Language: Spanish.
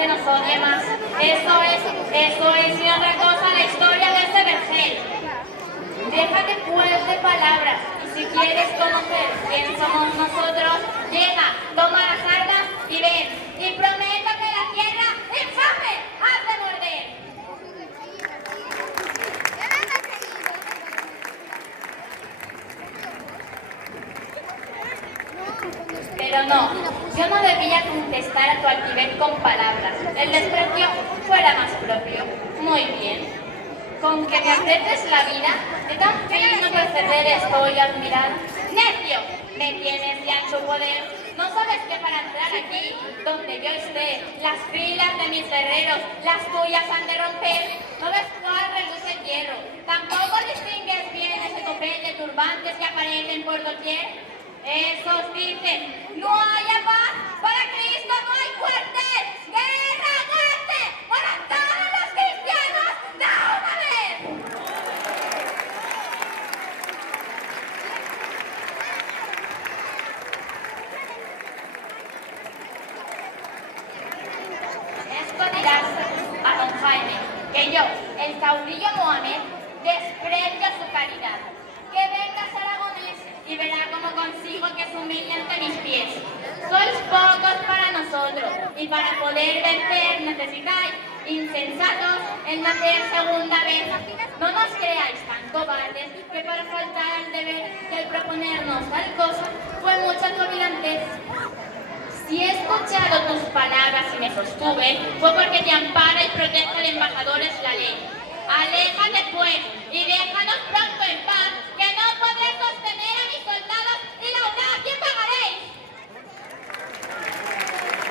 gente nos odie más. Eso es, y otra cosa, la historia de ese vergel. Déjate pues de palabras, y si quieres conocer quién somos nosotros, llega, toma las armas y ven, y prometo que la tierra infame has de morder. Pero no, yo no debía contestar a tu altivez con palabras. El desprecio fuera más propio. Muy bien. Con que me aceptes la vida, de tan fino proceder estoy admirado. ¡Necio! Me tienes ya en su poder. No sabes que para entrar aquí, donde yo esté, las filas de mis guerreros, las tuyas han de romper. No ves cuál reluce el hierro. Tampoco distingues bien ese topete de turbantes que aparecen por doquier. Esos dicen, no haya paz, para Cristo no hay cuartel. ¡Guerra, muerte, para todos los cristianos de una vez! Esto dirás a don Jaime, que yo, el caudillo Mohamed, desprecio su caridad. Que venga Aragonés y verá cómo consigo que se humille ante mis pies. Sois pocos para nosotros, y para poder vencer necesitáis, insensatos, el nacer segunda vez. No nos creáis tan cobardes que para faltar al deber y al proponernos tal cosa, fue mucha tu brillantez. Si he escuchado tus palabras y me sostuve, fue porque te ampara y protege el embajador es la ley. Aléjate pues, y